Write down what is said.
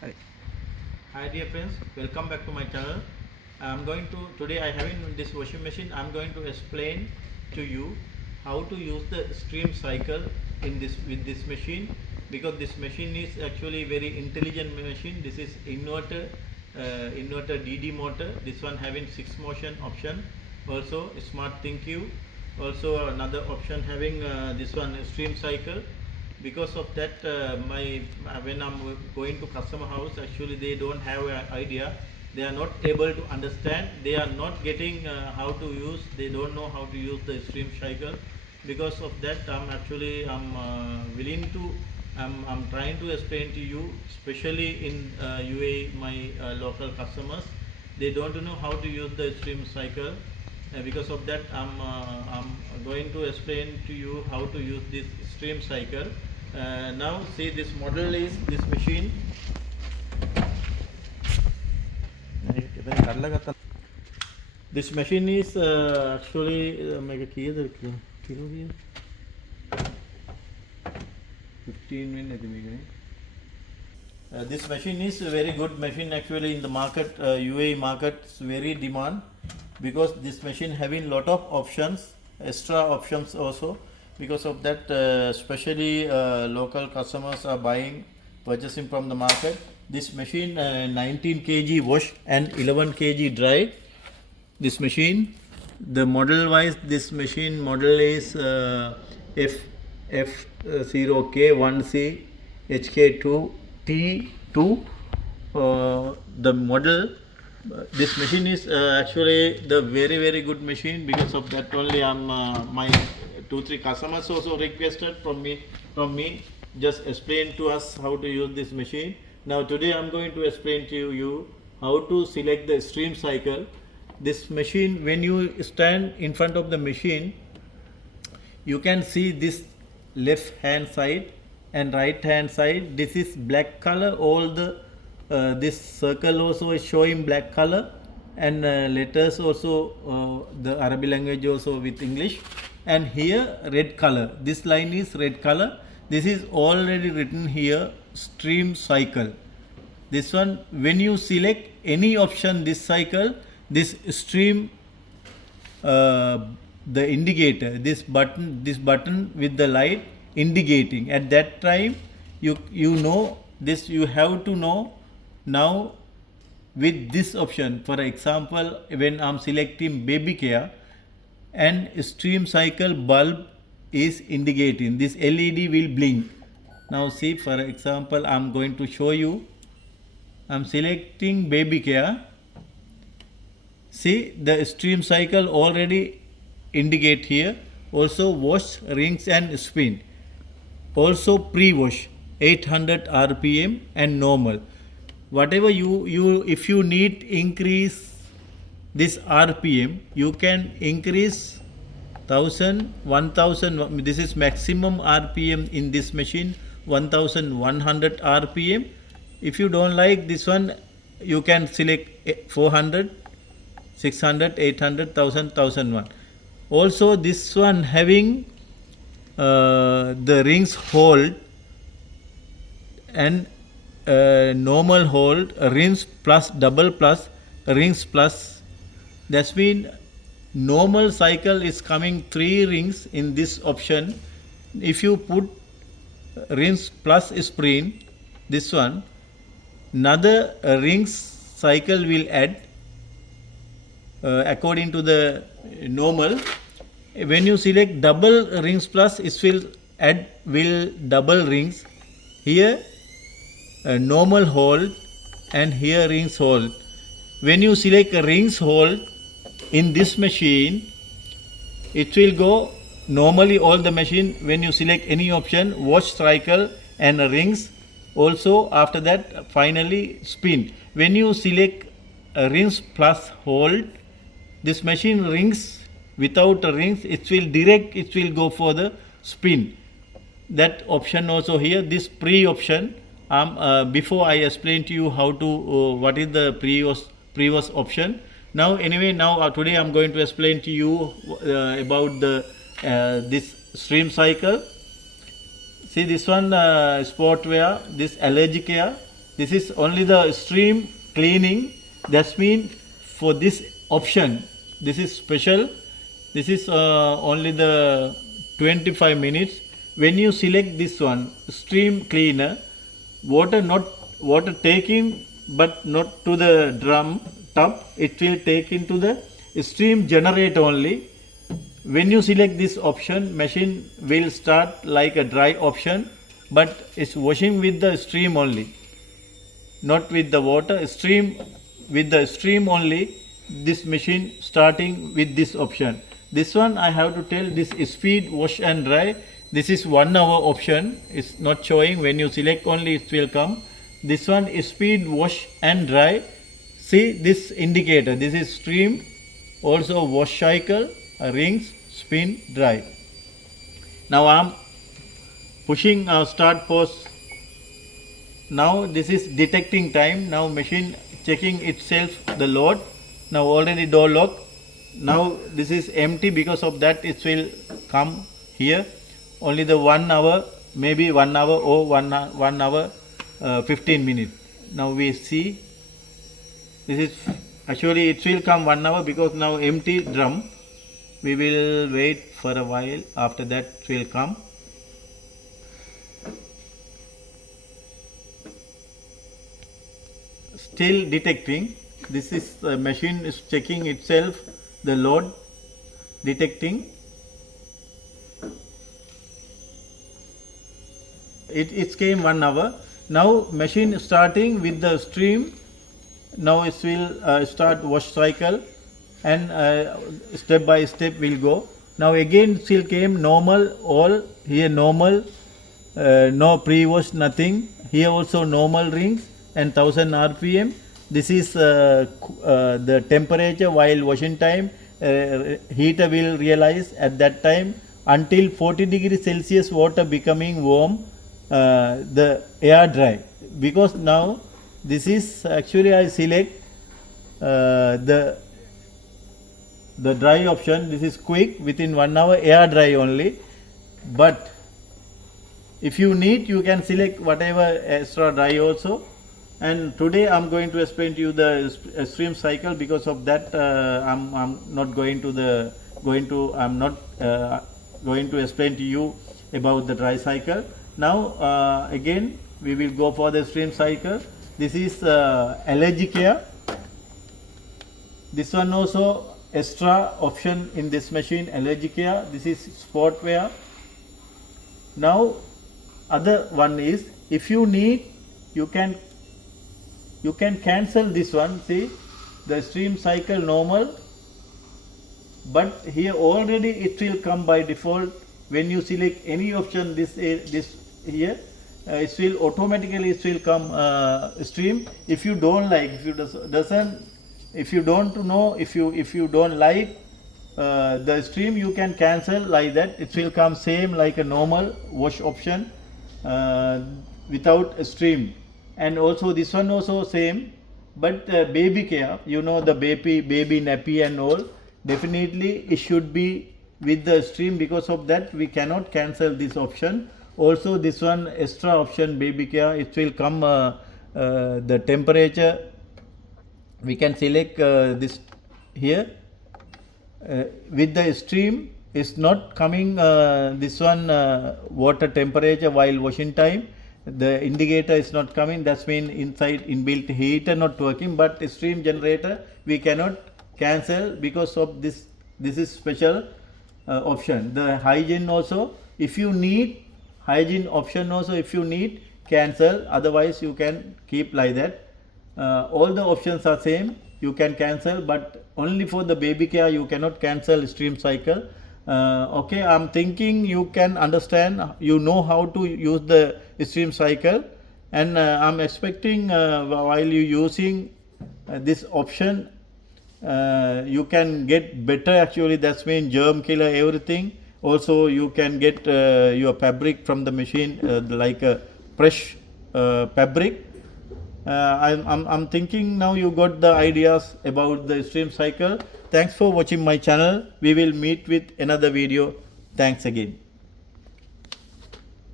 Hi. Hi dear friends, welcome back to my channel. Today I have in this washing machine. I'm going to explain to you how to use the stream cycle in this with this machine, because this machine is actually very intelligent machine. This is inverter DD motor. This one having 6 motion option. Also smart thank you. Also another option having this one stream cycle. Because of that, my when I'm going to customer house, actually they don't have an idea. They are not able to understand. They are not getting how to use. They don't know how to use the stream cycle. Because of that, I'm willing to. I'm trying to explain to you, especially in UAE, my local customers. They don't know how to use the stream cycle. Because of that, I'm going to explain to you how to use this stream cycle. Now see, this model is this machine. This machine is actually make a key 15 minutes. This machine is a very good machine actually in the market. UAE market is very demand, because this machine having lot of options, extra options also. Because of that, especially local customers are buying, purchasing from the market. This machine 19 kg wash and 11 kg dry. This machine, the model wise, this machine model is F0K1C HK2T2. The model, this machine is actually the very good machine. Because of that only, my 2-3 customers also requested from me just explain to us how to use this machine. Now today I'm going to explain to you how to select the stream cycle. This machine, when you stand in front of the machine, you can see this left hand side and right hand side. This is black color. All the this circle also is showing black color, and letters also, the Arabic language also with English. And here red color, this line is red color. This is already written here, stream cycle. This one, when you select any option this cycle, this stream, uh, the indicator, this button with the light indicating, at that time you know this. You have to know now with this option. For example, when I'm selecting baby care and stream cycle bulb is indicating, this LED will blink. Now see, for example, I'm going to show you. I'm selecting baby care. See, the stream cycle already indicate here. Also wash, rinse and spin. Also pre-wash 800 rpm and normal. Whatever you if you need increase this rpm, you can increase 1000 this is maximum rpm in this machine, 1100 rpm. If you don't like this one, you can select 400, 600, 800, 1001. Also this one having the rings hold and normal hold, rings plus, double plus, rings plus. That's mean normal cycle is coming 3 rings in this option. If you put rings plus spring, this one, another rings cycle will add according to the normal. When you select double rings plus, it will double rings. Here normal hold, and here rings hold. When you select rings hold in this machine, it will go normally all the machine. When you select any option, wash cycle and rings, also after that finally spin. When you select rings plus hold, this machine rings. Without rings, it will go for the spin. That option also here, this pre option. Before I explain to you how to what is the previous option. Now anyway, now today I'm going to explain to you about the this stream cycle. See this one, sport wear, this allergic wear. This is only the stream cleaning. That means for this option, this is special. This is only the 25 minutes. When you select this one, stream cleaner, water taking but not to the drum tub, it will take into the stream generator only. When you select this option, machine will start like a dry option, but it's washing with the stream only, not with the water. Stream, with the stream only, this machine starting with this option. This one I have to tell, this speed wash and dry, this is 1 hour option. It's not showing. When you select only it will come. This one is speed wash and dry. See this indicator, this is stream, also wash cycle, rings, spin, dry. Now I am pushing start pause. Now this is detecting time. Now machine checking itself the load. Now already door lock. Now this is empty, because of that it will come here. Only the 1 hour, maybe 1 hour or 1 hour 15 minutes. Now we see this is actually it will come 1 hour, because now empty drum. We will wait for a while. After that it will come. Still detecting. This is the machine is checking itself the load, detecting. It came 1 hour. Now machine starting with the stream. Now it will start wash cycle, and step by step will go. Now again still came normal, all here normal, no pre-wash, nothing. Here also normal rings and 1000 RPM. This is the temperature while washing time. Heater will realize at that time until 40 degrees Celsius water becoming warm, the air dry. Because now this is actually I select the dry option. This is quick, within 1 hour air dry only. But if you need, you can select whatever extra dry also. And today I'm going to explain to you the stream cycle. Because of that I'm not going to explain to you about the dry cycle. Now again we will go for the stream cycle. This is allergy care. This one also extra option in this machine, allergy care. This is sport wear. Now other one is, if you need, you can cancel this one. See the stream cycle normal, but here already it will come by default. When you select any option, this here, it will automatically come stream. If you don't like, if you don't know, if you don't like the stream, you can cancel like that. It will come same like a normal wash option without a stream. And also this one also same. But baby care, you know, the baby nappy and all, definitely it should be with the stream. Because of that we cannot cancel this option. Also this one extra option, baby care, it will come the temperature. We can select this here with the stream. Is not coming this one water temperature while washing time. The indicator is not coming. That's mean inside inbuilt heater not working. But stream generator we cannot cancel, because of this. This is special option. The hygiene also, if you need, hygiene option also, if you need, cancel. Otherwise you can keep like that. All the options are same. You can cancel, but only for the baby care you cannot cancel stream cycle. Okay, I'm thinking you can understand, you know how to use the stream cycle, and I'm expecting while you using this option you can get better actually. That's mean germ killer everything. Also you can get your fabric from the machine like a fresh fabric. I'm thinking now you got the ideas about the stream cycle. Thanks for watching my channel. We will meet with another video. Thanks again.